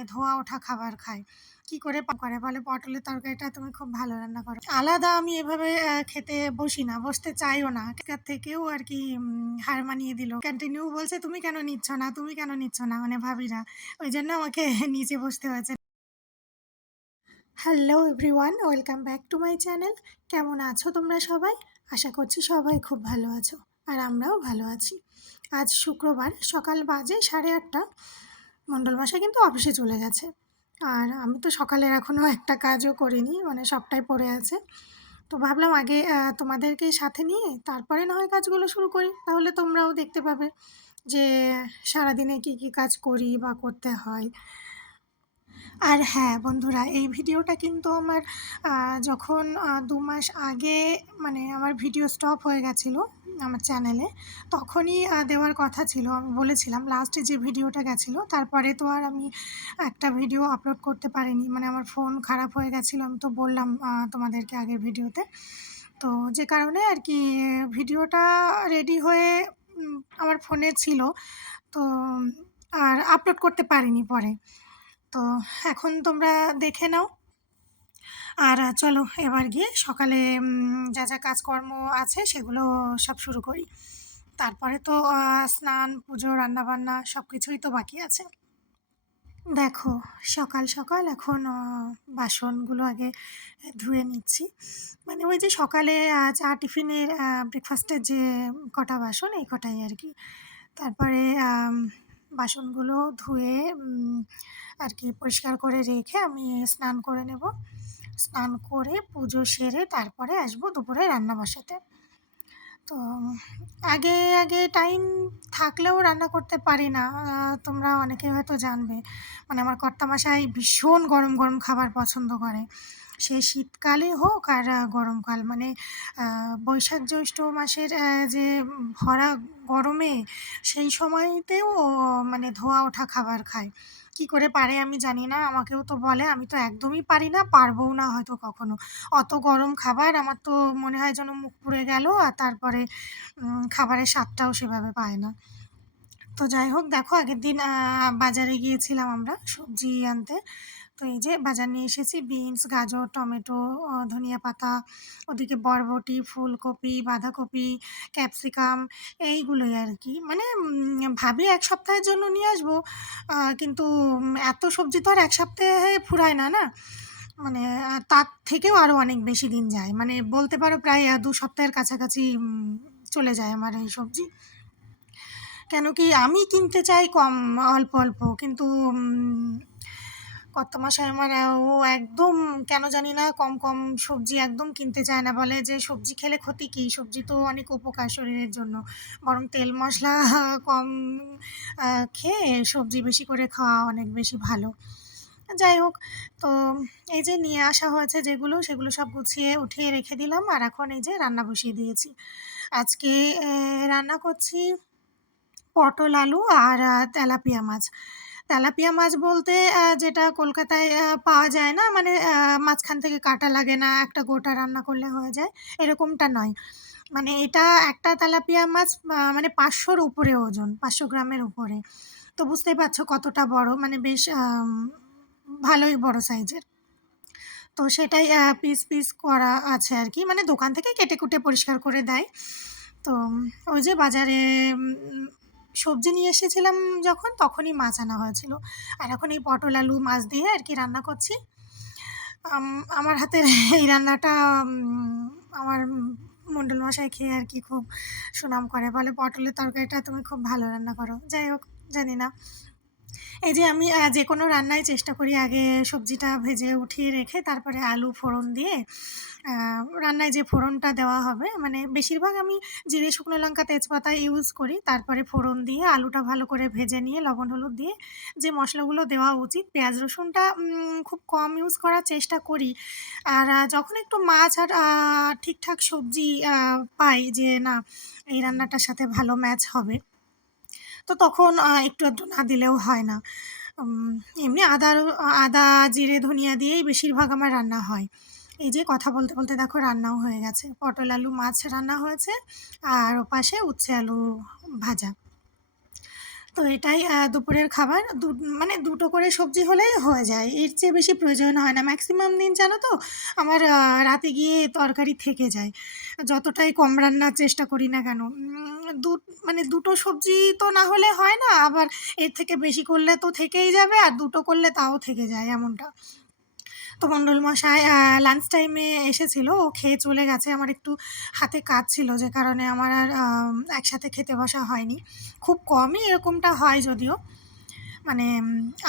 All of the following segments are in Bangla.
মানে ধোয়া ওঠা খাবার খায়। কি করে করে বলে পটলের তরকারিটা তুমি খুব ভালো রান্না করো। আলাদা আমি এভাবে খেতে বসি না, বসতে চাইও না। কার থেকেও আর কি হার মানিয়ে দিল। কন্টিনিউ বলছে তুমি কেন নিচ্ছ না, তুমি কেন নিচ্ছ না, মানে ভাবিরা। ওই জন্য আমাকে নিচে বসতে হয়েছে। Hello everyone, welcome back to my channel. কেমন আছো তোমরা সবাই? আশা করছি সবাই খুব ভালো আছো, আর আমরাও ভালো আছি। আজ শুক্রবার, সকাল বাজে 8:30। মণ্ডলমশাই কিন্তু অফিসে চলে গেছে, আর আমি তো সকালের এখনও একটা কাজও করিনি, মানে সবটাই পড়ে আছে। তো ভাবলাম আগে তোমাদেরকে সাথে নিয়ে তারপরে না হয় কাজগুলো শুরু করি, তাহলে তোমরাও দেখতে পাবে যে সারাদিনে কী কী কাজ করি বা করতে হয়। আর হ্যাঁ বন্ধুরা, এই ভিডিওটা কিন্তু আমার যখন 2 মাস আগে মানে আমার ভিডিও স্টপ হয়ে গেছিলো আমার চ্যানেলে, তখনই দেওয়ার কথা ছিল। আমি বলেছিলাম লাস্টে যে ভিডিওটা গেছিলো, তারপরে তো আর আমি একটা ভিডিও আপলোড করতে পারিনি, মানে আমার ফোন খারাপ হয়ে গেছিলো। আমি তো বললাম তোমাদেরকে আগের ভিডিওতে। তো যে কারণে আর কি ভিডিওটা রেডি হয়ে আমার ফোনে ছিল, তো আর আপলোড করতে পারিনি পরে। তো এখন তোমরা দেখে নাও। আর চলো এবার গিয়ে সকালে যা যা কাজকর্ম আছে সেগুলো সব শুরু করি। তারপরে তো স্নান, পুজো, রান্নাবান্না সব কিছুই তো বাকি আছে। দেখো, সকাল সকাল এখন বাসনগুলো আগে ধুয়ে নিচ্ছি। মানে ওই যে সকালে চা টিফিনের ব্রেকফাস্টের যে কটা বাসন, এই কটাই আর কি। তারপরে বাসনগুলো ধুয়ে আর কি পরিষ্কার করে রেখে আমি স্নান করে নেব। স্নান করে পুজো সেরে তারপরে আসবো দুপুরে রান্না বসাতে। তো আগে আগে টাইম থাকলেও রান্না করতে পারি না। তোমরা অনেকে হয়তো জানবে, মানে আমার কর্তামশাই ভীষণ গরম গরম খাবার পছন্দ করে। সে শীতকালে হোক আর গরমকাল, মানে বৈশাখ জ্যৈষ্ঠ মাসের যে ভরা গরমে সেই সময়তেও মানে ধোয়া ওঠা খাবার খায়। কি করে পারে আমি জানি না, আমাকেও তো বলে, আমি তো একদমই পারি না, পারবও না হয়তো কখনো। অত গরম খাবার আমার তো মনে হয় যেন মুখ পুড়ে গেল, আর তারপরে খাবারের স্বাদটাও সেভাবে পায় না। তো যাই হোক, দেখো আগের দিন বাজারে গিয়েছিলাম আমরা সবজি আনতে। তো এই যে বাজার নিয়ে এসেছি বিনস, গাজর, টমেটো, ধনিয়া পাতা, ওদিকে বরবটি, ফুলকপি, বাঁধাকপি, ক্যাপসিকাম, এইগুলোই আর কি। মানে ভাবি এক সপ্তাহের জন্য নিয়ে আসবো, কিন্তু এত সবজি তো আর এক সপ্তাহে ফুরায় না, না? মানে তার থেকেও আরও অনেক বেশি দিন যায়, মানে বলতে পারো প্রায় 2 সপ্তাহের কাছাকাছি চলে যায় আমার এই সবজি। কেন কি আমি কিনতে চাই কম, অল্প অল্প, কিন্তু কর্তামশাই আমার ও একদম কেন জানি না কম কম সবজি একদম কিনতে চায় না। বলে যে সবজি খেলে ক্ষতি কী, সবজি তো অনেক উপকার শরীরের জন্য, বরং তেল মশলা কম খেয়ে সবজি বেশি করে খাওয়া অনেক বেশি ভালো। যাই হোক, তো এই যে নিয়ে আসা হয়েছে যেগুলো, সেগুলো সব গুছিয়ে উঠিয়ে রেখে দিলাম, আর এখন এই যে রান্না বসিয়ে দিয়েছি। আজকে রান্না করছি পটল, আলু আর তেলাপিয়া মাছ। তেলাপিয়া মাছ বলতে যেটা কলকাতায় পাওয়া যায় না, মানে মাঝখান থেকে কাটা লাগে না, একটা গোটা রান্না করলে হয়ে যায়, এরকমটা নয়। মানে এটা একটা তেলাপিয়া মাছ মানে 500-র উপরে ওজন, 500 গ্রামের উপরে। তো বুঝতেই পারছো কতটা বড়, মানে বেশ ভালোই বড় সাইজের। তো সেটাই পিস পিস করা আছে আর কি, মানে দোকান থেকে কেটে কুটে পরিষ্কার করে দেয়। তো ওই যে বাজারে সবজি নিয়ে এসেছিলাম যখন, তখনই মাছ আনা হয়েছিল। আর এখন এই পটল, আলু, মাছ দিয়ে আর কি রান্না করছি। আমার হাতের এই রান্নাটা আমার মণ্ডলমশাই খেয়ে আর কি খুব সুনাম করে, বলে পটলের তরকারিটা তুমি খুব ভালো রান্না করো। যাই হোক, জানি না। এই যে আমি যে কোনো রান্নায় চেষ্টা করি আগে সবজিটা ভেজে উঠিয়ে রেখে তারপরে আলু ফোড়ন দিয়ে রান্নায় যে ফোড়নটা দেওয়া হবে, মানে বেশিরভাগ আমি জিরে, শুকনো লঙ্কা, তেজপাতা ইউজ করি। তারপরে ফোড়ন দিয়ে আলুটা ভালো করে ভেজে নিয়ে লবণ হলুদ দিয়ে যে মশলাগুলো দেওয়া উচিত, পেঁয়াজ রসুনটা খুব কম ইউজ করার চেষ্টা করি। আর যখন একটু মাছ আর ঠিকঠাক সবজি পাই যে না এই রান্নাটার সাথে ভালো ম্যাচ হবে, তো তখন একটু আধটু না দিলেও হয় না। এমনি আদা, জিরে, ধনিয়া দিয়েই বেশিরভাগ আমার রান্না হয়। এই যে কথা বলতে বলতে দেখো রান্নাও হয়ে গেছে, পটল, আলু, মাছ রান্না হয়েছে, আর ওপাশে উচ্ছে আলু ভাজা। তো এটাই দুপুরের খাবার। মানে দুটো করে সবজি হলেই হয়ে যায়, এর চেয়ে বেশি প্রয়োজন হয় না। ম্যাক্সিমাম দিন জানো তো আমার রাতে গিয়ে তরকারি থেকে যায়, যতটাই কম রান্নার চেষ্টা করি না কেন। মানে দুটো সবজি তো না হলে হয় না, আবার এর থেকে বেশি করলে তো থেকেই যাবে, আর দুটো করলে তাও থেকে যায় এমনটা। তো মণ্ডলমশাই লাঞ্চ টাইমে এসেছিল, ও খেয়ে চলে গেছে। আমার একটু হাতে কাজ ছিল, যে কারণে আমার আর একসাথে খেতে বসা হয়নি। খুব কমই এরকমটা হয় যদিও, মানে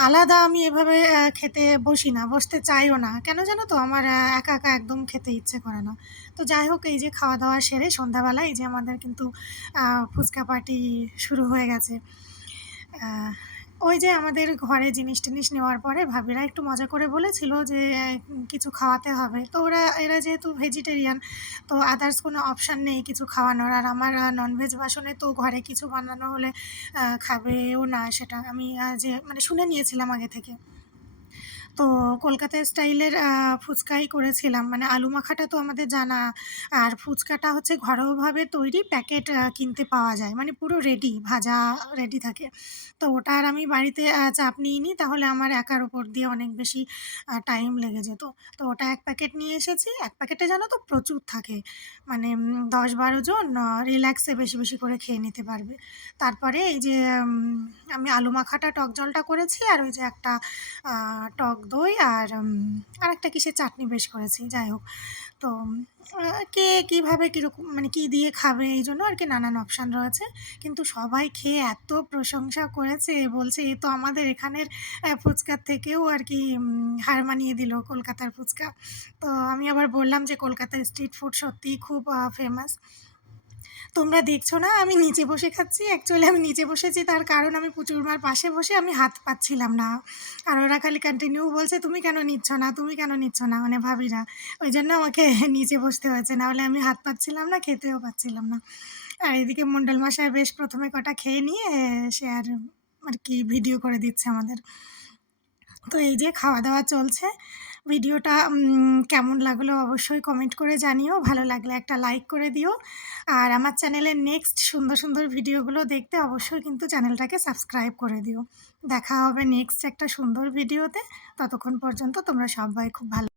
আলাদা আমি এভাবে খেতে বসি না, বসতে চাইও না। কেন জানো তো, আমার একা একা একদম খেতে ইচ্ছে করে না। তো যাই হোক, এই যে খাওয়া দাওয়া সেরে সন্ধ্যাবেলা এই যে আমাদের কিন্তু ফুচকা পার্টি শুরু হয়ে গেছে। আহ, ওই যে আমাদের ঘরে জিনিস টিনিস নেওয়ার পরে ভাবিরা একটু মজা করে বলেছিল যে কিছু খাওয়াতে হবে। তো এরা যেহেতু ভেজিটেরিয়ান, তো আদার্স কোনো অপশান নেই কিছু খাওয়ানোর। আর আমার ননভেজ বাসনে তো ঘরে কিছু বানানো হলে খাবেও না, সেটা আমি যে মানে শুনে নিয়েছিলাম আগে থেকে। তো কলকাতা স্টাইলের ফুচকাই করেছিলাম, মানে আলু মাখাটা তো আমাদের জানা। আর ফুচকাটা হচ্ছে ঘরোয়াভাবে তৈরি, প্যাকেট কিনতে পাওয়া যায়, মানে পুরো রেডি, ভাজা রেডি থাকে। তো ওটা আর আমি বাড়িতে চাপ নিইনি, তাহলে আমার একার উপর দিয়ে অনেক বেশি টাইম লেগে যেত। তো ওটা 1 প্যাকেট নিয়ে এসেছি। 1 প্যাকেটে জানো তো প্রচুর থাকে, মানে 10-12 জন রিল্যাক্সে বেশি বেশি করে খেয়ে নিতে পারবে। তারপরে এই যে আমি আলু মাখাটা টক জলটা করেছি, আর ওই যে একটা টক দই আর আরেকটা কিসের চাটনি বেশ করেছি। যাই হোক, তো কে কীভাবে কীরকম মানে কী দিয়ে খাবে, এই জন্য আর কি নানান অপশান রয়েছে। কিন্তু সবাই খেয়ে এত প্রশংসা করেছে, বলছে এ তো আমাদের এখানের ফুচকার থেকেও আর কি হার মানিয়ে দিল কলকাতার ফুচকা। তো আমি আবার বললাম যে কলকাতার স্ট্রিট ফুড সত্যিই খুব ফেমাস। তোমরা দেখছো না আমি নিচে বসে খাচ্ছি, অ্যাকচুয়ালি আমি নিচে বসেছি তার কারণ আমি পুচুরমার পাশে বসে আমি হাত পাচ্ছিলাম না। আর ওরা খালি কন্টিনিউ বলছে, তুমি কেন নিচ্ছ না, তুমি কেন নিচ্ছ না, মানে ভাবিরা। ওই জন্য আমাকে নিচে বসতে হয়েছে, নাহলে আমি হাত পাচ্ছিলাম না, খেতেও পাচ্ছিলাম না। আর এদিকে মণ্ডল মশাই বেশ প্রথমে কটা খেয়ে নিয়ে সে আর কি ভিডিও করে দিচ্ছে আমাদের। তো এই যে খাওয়া দাওয়া চলছে। ভিডিওটা কেমন লাগলো অবশ্যই কমেন্ট করে জানিও, ভালো লাগলে একটা লাইক করে দিও। আর আমার চ্যানেলের নেক্সট সুন্দর সুন্দর ভিডিওগুলো দেখতে অবশ্যই কিন্তু চ্যানেলটাকে সাবস্ক্রাইব করে দিও। দেখা হবে নেক্সট একটা সুন্দর ভিডিওতে। ততক্ষণ পর্যন্ত তোমরা সবাই খুব ভালো